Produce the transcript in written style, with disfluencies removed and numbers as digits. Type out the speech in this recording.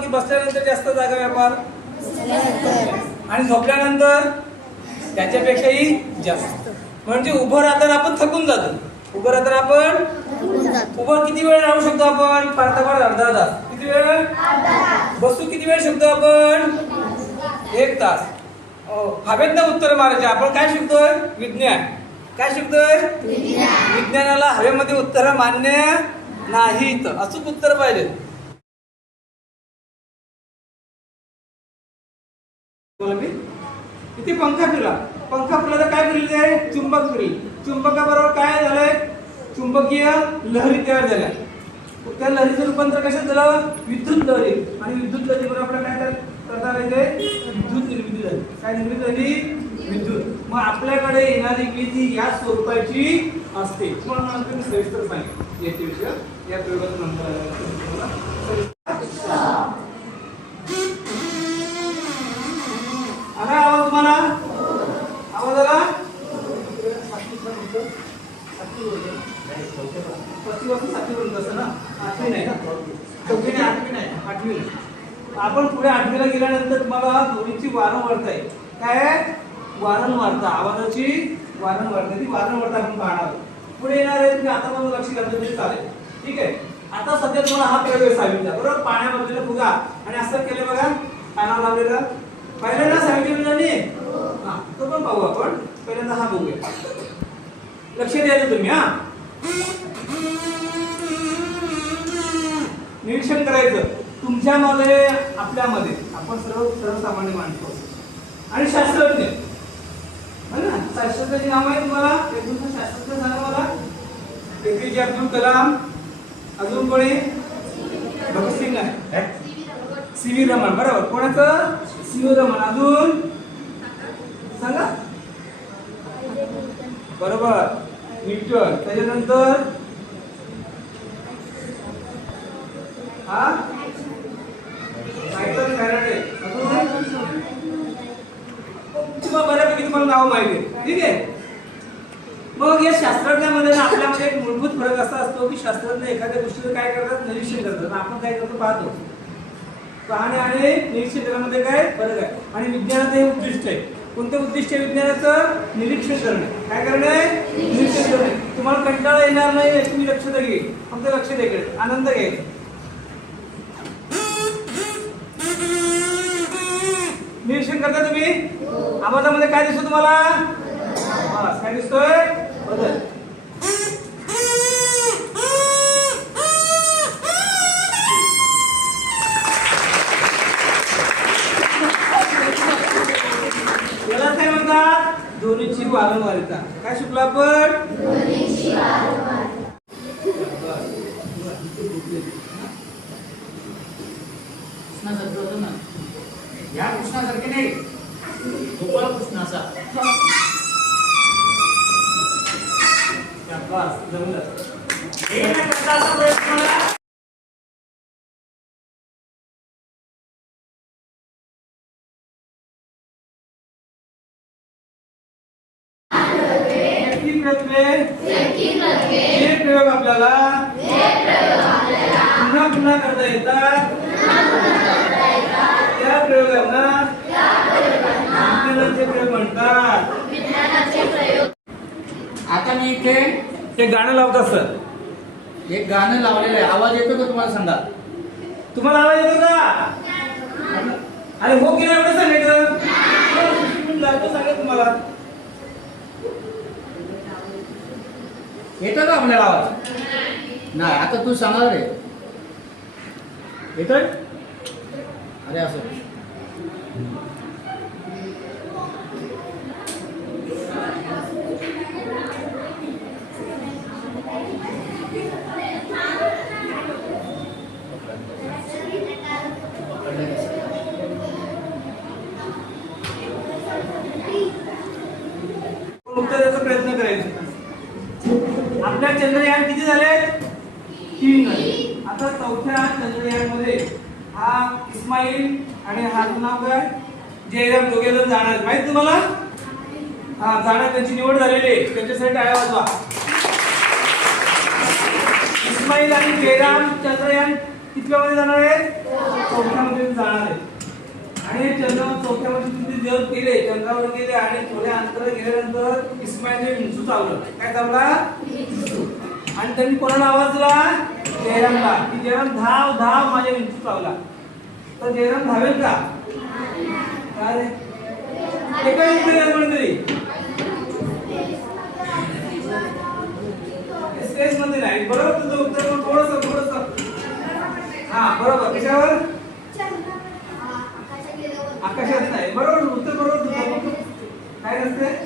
की बसल्यानंतर जास्त जागा व्यापार आणि झोपल्यानंतर त्याच्यापेक्षाही जास्त. म्हणजे उभं राहताना आपण थकून जातो. उभं राहताना आपण उभं किती वेळ राहू शकतो आपण? पार्तापार अर्धा तास. किती वेळ? बसू किती वेळ शकतो आपण? 1 तास. हवेतनं उत्तर मारायचे. आपण काय शिकतोय? विज्ञान. काय शिकतोय? विज्ञानाला हवेमध्ये उत्तर मान्य नाहीत. अचूक उत्तर पाहिजे. इथे पंखा फिरला. पंखा फिरला तर काय फिरले आहे? चुंबक फिरले. चुंबकाबरोबर काय झालंय? चुंबकीय लहरी तयार झाल्या. त्या लहरीचं रूपांतर कशात झालं? विद्युत लहरी. आणि विद्युत लहरीबरोबर आपल्याला काय करता येते? विद्युत निर्मिती झाली. काय निर्मिती झाली? विद्युत. मग आपल्याकडे येणारी वीज ही या स्वरूपाची असते. म्हणून मी सविस्तर सांगितलं याचे विषय या प्रयोगात नंतर. आला आवाज तुम्हाला? आवाज आला? 8वी. आपण पुढे 8वीला गेल्यानंतर तुम्हाला ध्वनीची वारंवारता आहे. काय? वारंवारता. आवाजाची वारंवारता. ती वारंवारता आपण पाहणार आहोत. पुढे येणार आहे की आता पण लक्ष घातलं तरी चालेल. ठीक आहे. आता सध्या तुम्हाला हा प्रयोग सावित्रीचा बरोबर पाण्यामधले फुगा आणि असं केलं बघा कानावर लावलेलं. पहिल्यांदा सावित्रीने हा तो पण पाहू आपण. पहिल्यांदा हा बघूया. लक्ष द्यायचं तुम्ही. हा निरीक्षण करायचं. तुमच्यामध्ये आपल्यामध्ये आपण सर्वसामान्य माणसं आणि शास्त्रज्ञ ना. शास्त्रज्ञाची नाव आहे तुम्हाला? एक दुसरं शास्त्रज्ञ सांगा मला. एपीजे अब्दुल कलाम. अजून कोणी? भगतसिंग आहे. सीव्ही रमण. बरोबर. कोणाचं? सीव्ही रमण. अजून सांगा. बरोबर. न्यूटन. त्याच्यानंतर हा मायकल फॅराडे. अजून बऱ्यापैकी तुम्हाला नाव माहिती आहे. ठीक आहे. मग या शास्त्रज्ञामध्ये ना आपल्यामध्ये एक मूलभूत फरक असा असतो की शास्त्रज्ञ एखाद्या गोष्टीचं काय करतात? निरीक्षण करतात. आपण काय करतो? पाहतो. पाहणे आणि निरीक्षण करण्यामध्ये काय फरक आहे? आणि विज्ञानाचं हे उद्दिष्ट आहे. कोणतं उद्दिष्ट आहे विज्ञानाचं? निरीक्षण करणे. काय करणे? निरीक्षण करणे. तुम्हाला कंटाळा येणार नाही. तुम्ही लक्ष द्या. फक्त लक्ष द्यायचं. आनंद घ्यायचा. निरीक्षण करता तुम्ही? आवाजामध्ये काय दिसतो तुम्हाला? काय दिसतोय? बदल. याला काय म्हणतात? ध्वनीची वारंवारता. काय शिकलो आपण? ध्वनीची वारंवारता. या कृष्णासारखे नाही. गोपाळ कृष्णाचा. प्रयोग आपल्याला पुन्हा पुन्हा करता येतात. त्या प्रयोगांना विज्ञानाचे प्रयोग म्हणतात. आता मी इथे ते गाणं लावतात सर. एक गाणं लावलेलं आहे. आवाज येतो का तुम्हाला? सांगा. तुम्हाला आवाज येतो का? अरे हो की नाही एवढं सांगायचं. सांगा तुम्हाला येतो का आपल्याला आवाज? नाही. आता तू सांगा रे. येतोय? अरे असं उत्तराचा प्रयत्न करायचा. आपल्या चंद्रयान किती झाले? 3 झाले. आता चौथ्या चंद्रयानमध्ये हा इस्माईल आणि हा नाव काय? जयराम दोघे जण जाणार. माहित तुम्हाला? हा जाणार. त्यांची निवड झालेली आहे. त्यांच्यासाठी टाळ्या वाजवा. इस्माईल आणि जयराम चंद्रयान कितव्या मध्ये जाणार आहे? चौथ्यामध्ये जाणार आहे आणि हे चंद्रावर चौथ्यामध्ये तुम्ही जर गेले चंद्रावर गेले आणि थोड्या अंतर गेल्यानंतर इस्माईलने विंचू चावलं. काय चावला? आणि त्यांनी कोणाला आवाज दिला? जयरामला, की जयराम धाव धाव माझ्या विंचू चावला. तर जयराम धावेल का? काय रे? ते काय उत्तर द्या कोणीतरी. स्पेस मध्ये नाही. बरोबर तुझं उत्तर, पण थोडंसं हा बरोबर. कशावर? आकाशात नाही. बरोबर उत्तर बरोबर तुझं. काय असते?